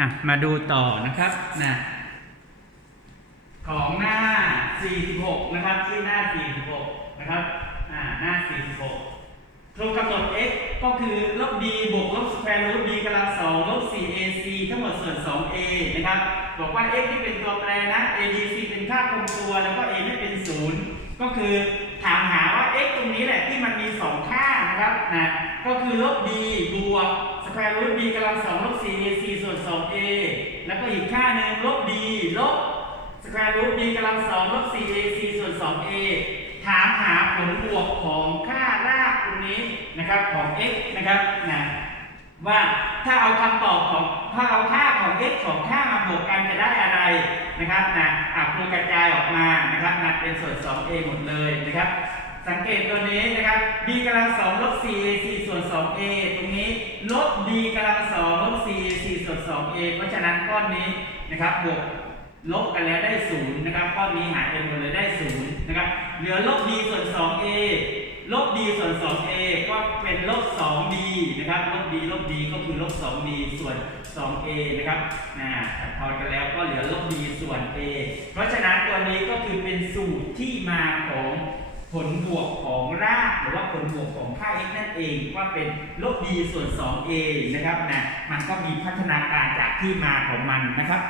อะ มาดูต่อนะครับนะของหน้า 46 นะครับ ที่หน้า 46 นะครับ อ่า หน้า 46ครูกำหนด x ก็คือลบ b บวกลบสแควร์รูท b กำลังสองลบ 4ac ทั้งหมดส่วน 2a นะครับ บอกว่า x นี่เป็นตัวแปรนะ a b c เป็นค่าคงตัว แล้วก็ a ไม่เป็นศูนย์ก็คือถามหาว่า x ตรงนี้แหละที่มันมี 2 ค่า นะครับนะก็คือลบ b บวกสแควร์รูท b กำลังสองลบ 4ac ส่วน 2a แล้วก็อีกค่าหนึ่งลบ b ลบสแควร์รูท b กำลังสองลบ 4ac ส่วน 2a ถามหาผลบวกของค่ารากตรงนี้นะครับของ x นะครับนะว่าถ้าเอาคำตอบของถ้าเอาค่าของ x ของค่ามาบวกกันจะได้อะไรนะครับนะอะครูกระจายออกมานะครับนะเป็นส่วน 2a หมดเลยนะครับ สังเกตตัวนี้นะครับ b กำลังสองลบ 4ac ส่วน 2a ตรงนี้ลบ b กำลังสองลบ 4ac ส่วน 2a เพราะฉะนั้นก้อนนี้นะครับบวกลบกันแล้วได้ศูนย์นะครับข้อนนี้หายไปหมดเลยได้ศูนย์นะครับเหลือลบ d ส่วน 2a ลบ d ส่วน 2a ก็เป็นลบ 2d นะครับลบ d ลบ d ก็คือลบ 2d ส่วน 2a นะครับนะตัดทอกันแล้วก็เหลือลบ d ส่วน a เพราะฉะนั้นตัวนี้ก็คือเป็นสูตรที่มาของ ผลบวกของรากหรือว่าผลบวกของค่า x นั่นเอง ว่าเป็นลบ d ส่วน 2a นะครับนะมันก็มีพัฒนาการจากที่มาของมันนะครับ